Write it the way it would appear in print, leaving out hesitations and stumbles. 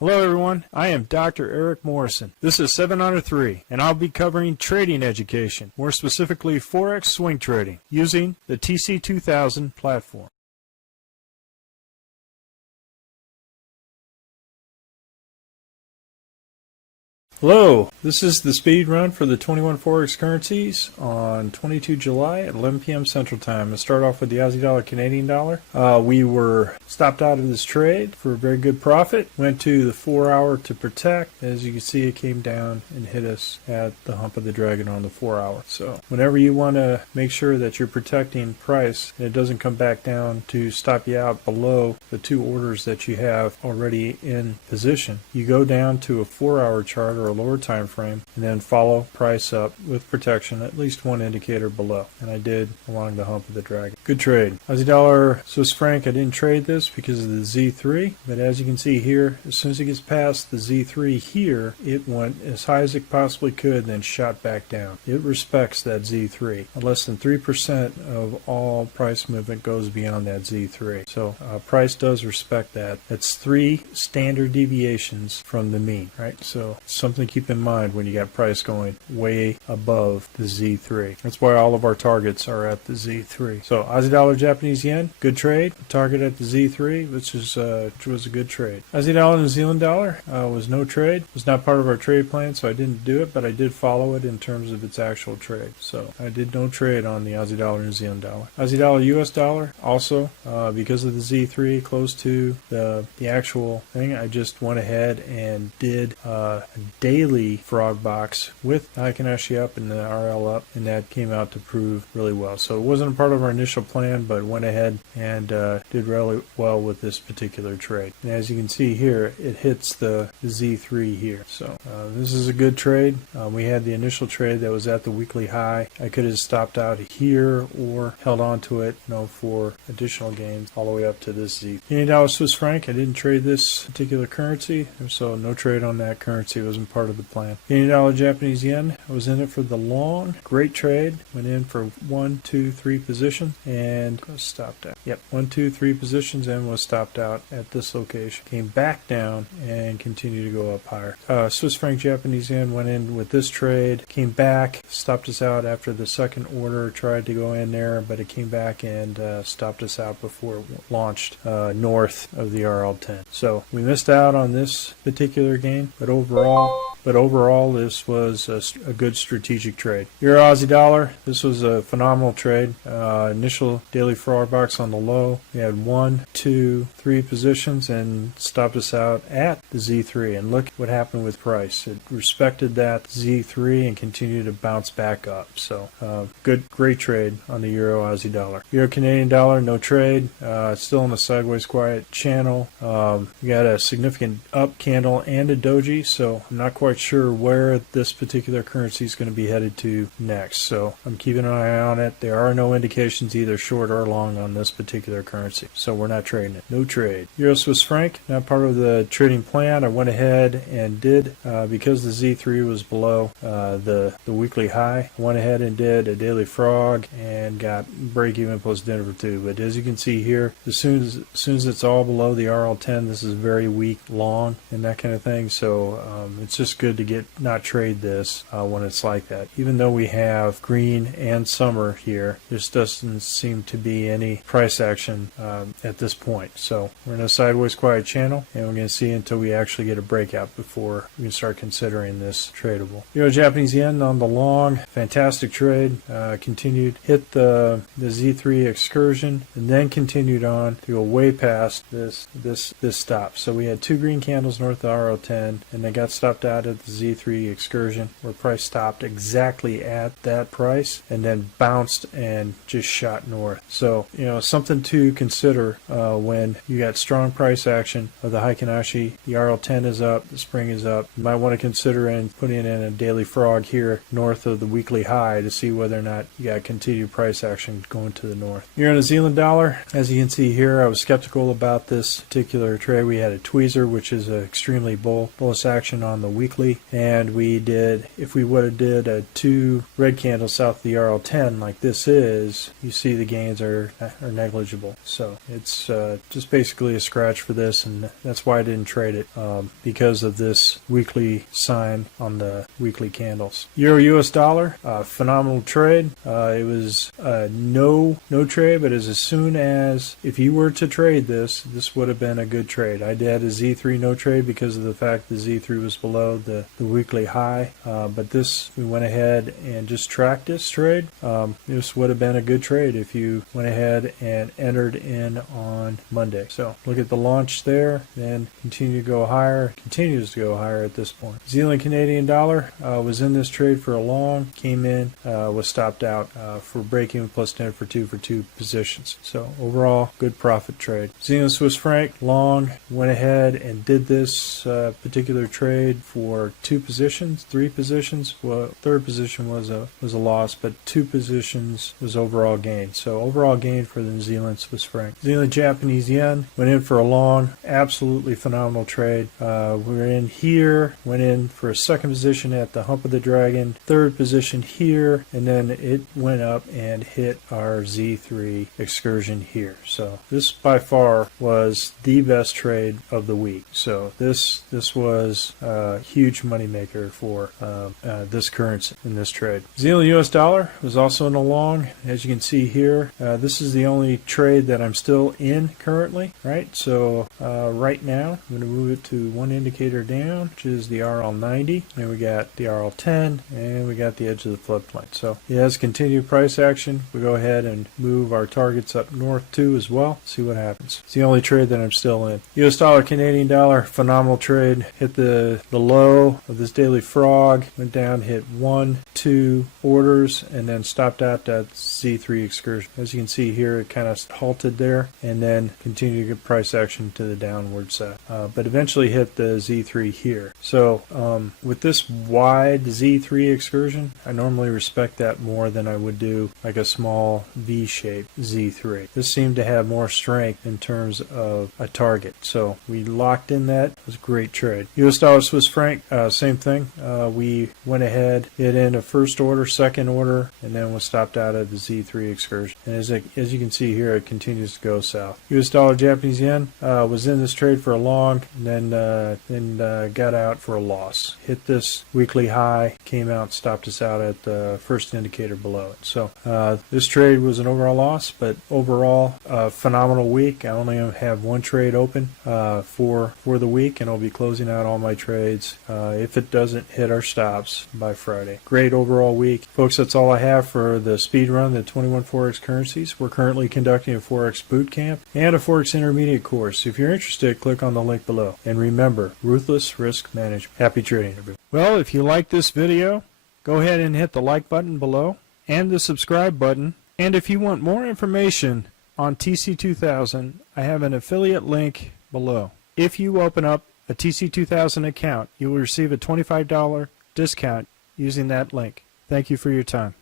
Hello everyone, I am Dr. Eric Morrison. This is 7 Under 3, and I'll be covering trading education, more specifically Forex swing trading, using the TC2000 platform. Hello, this is the speed run for the 21 Forex currencies on 22 July at 11 p.m. Central Time. Let's start off with the Aussie dollar, Canadian dollar. We were stopped out of this trade for a very good profit. Went to the 4 hour to protect. As you can see, it came down and hit us at the hump of the dragon on the 4 hour. So whenever you want to make sure that you're protecting price and it doesn't come back down to stop you out below the two orders that you have already in position, you go down to a 4 hour chart or a lower time frame and then follow price up with protection at least one indicator below, and I did along the hump of the dragon. Good trade. Aussie dollar, Swiss franc, I didn't trade this because of the Z3, but as you can see here, as soon as it gets past the Z3 here, it went as high as it possibly could, then shot back down. It respects that Z3. Less than 3% of all price movement goes beyond that Z3, so price does respect that. That's 3 standard deviations from the mean, right? So something to keep in mind when you got price going way above the Z3. That's why all of our targets are at the Z3. So Aussie dollar, Japanese yen, good trade. Target at the Z3, which was a good trade. Aussie dollar, New Zealand dollar was no trade. It was not part of our trade plan, so I didn't do it, but I did follow it in terms of its actual trade. So I did no trade on the Aussie dollar, New Zealand dollar. Aussie dollar, US dollar, also because of the Z3 close to the actual thing, I just went ahead and did a daily frog box with Heikin-Ashi up and the RL up, and that came out to prove really well. So it wasn't a part of our initial plan, but went ahead and did really well with this particular trade. And as you can see here, it hits the Z3 here. So this is a good trade. We had the initial trade that was at the weekly high. I could have stopped out here or held on to it, for additional gains all the way up to this Z. Canadian dollar, Swiss franc, I didn't trade this particular currency, so no trade on that currency. It wasn't part of the plan. Canadian dollar, Japanese yen, I was in it for the long. Great trade. Went in for 1, 2, 3 positions and was stopped out. Yep, 1, 2, 3 positions and was stopped out at this location. Came back down and continued to go up higher. Swiss franc, Japanese yen, went in with this trade. Came back, stopped us out after the second order. Tried to go in there, but it came back and stopped us out before it launched north of the RL10. So we missed out on this particular gain, but overall this was a good strategic trade. Euro Aussie dollar, this was a phenomenal trade. Initial daily frog box on the low. We had 1, 2, 3 positions and stopped us out at the Z3, and look what happened with price. It respected that Z3 and continued to bounce back up. So great trade on the Euro Aussie dollar. Euro Canadian dollar, no trade. Still in a sideways quiet channel. We got a significant up candle and a doji, so I'm not quite sure where this particular currency is going to be headed to next. So I'm keeping an eye on it. There are no indications either short or long on this particular currency, so we're not trading it. No trade. Euro Swiss franc, not part of the trading plan. I went ahead and did, because the Z3 was below the weekly high, I went ahead and did a daily frog and got break even plus dinner for 2. But as you can see here, as soon as it's all below the RL10, this is very weak long and that kind of thing. So it's just good to not trade this when it's like that. Even though we have green and summer here, there doesn't seem to be any price action at this point. So we're in a sideways quiet channel, and we're going to see until we actually get a breakout before we can start considering this tradable. Euro Japanese yen on the long, fantastic trade. Continued, hit the Z3 excursion, and then continued on to go way past this stop. So we had 2 green candles north of RL10, and they got stopped out at the Z3 excursion, where price stopped exactly at that price and then bounced and just shot north. So something to consider when you got strong price action of the Heikin-Ashi. The RL10 is up, the spring is up. You might want to consider putting in a daily frog here north of the weekly high to see whether or not you got continued price action going to the north. Euro New Zealand dollar, as you can see here, I was skeptical about this particular trade. We had a tweezer, which is an extremely bullish action on the weekly weekly, and we did, if we would have did a 2 red candles south of the RL10 like this is, you see the gains are negligible. So it's just basically a scratch for this, and that's why I didn't trade it, because of this weekly sign on the weekly candles. Euro US dollar, phenomenal trade. It was no trade, but as soon as, if you were to trade this would have been a good trade. I did a Z3 no trade because of the fact the Z3 was below the weekly high, but this, we went ahead and just tracked this trade. This would have been a good trade if you went ahead and entered in on Monday. So look at the launch there, then continue to go higher, continues to go higher at this point. Zealand Canadian dollar was in this trade for a long, came in, was stopped out for break-even plus 10 for 2 positions. So overall, good profit trade. Zealand Swiss franc long, went ahead and did this particular trade for 2 positions, 3 positions. Well, third position was a loss, but 2 positions was overall gain. So overall gain for the New Zealand Swiss franc. Zealand Japanese yen went in for a long, absolutely phenomenal trade. We're in here, went in for a second position at the hump of the dragon, third position here, and then it went up and hit our Z3 excursion here. So this by far was the best trade of the week. So this was a huge money maker for this currency in this trade. Zealand US dollar was also in a long. As you can see here, this is the only trade that I'm still in currently, right? So right now I'm going to move it to one indicator down, which is the RL90, and we got the RL10, and we got the edge of the floodplain. So it has continued price action. We go ahead and move our targets up north too as well, see what happens. It's the only trade that I'm still in. US dollar Canadian dollar, phenomenal trade. Hit the low of this daily frog, went down, hit 1, 2 orders, and then stopped out that Z3 excursion. As you can see here, it kind of halted there and then continued to get price action to the downward side, but eventually hit the Z3 here. So with this wide Z3 excursion, I normally respect that more than I would do like a small V-shaped Z3. This seemed to have more strength in terms of a target. So we locked in that. It was a great trade. US dollar Swiss franc, same thing. We went ahead, hit in a first order, second order, and then was stopped out of the Z3 excursion. And as you can see here, it continues to go south. US dollar Japanese yen was in this trade for a long, and then got out for a loss. Hit this weekly high, came out, stopped us out at the first indicator below it. So this trade was an overall loss, but overall phenomenal week. I only have one trade open for the week, and I'll be closing out all my trades if it doesn't hit our stops by Friday. Great overall week. Folks, that's all I have for the speed run, the 21 Forex currencies. We're currently conducting a Forex boot camp and a Forex intermediate course. If you're interested, click on the link below. And remember, ruthless risk management. Happy trading, everybody. Well, if you like this video, go ahead and hit the like button below and the subscribe button. And if you want more information on TC2000, I have an affiliate link below. If you open up a TC2000 account, you will receive a $25 discount using that link. Thank you for your time.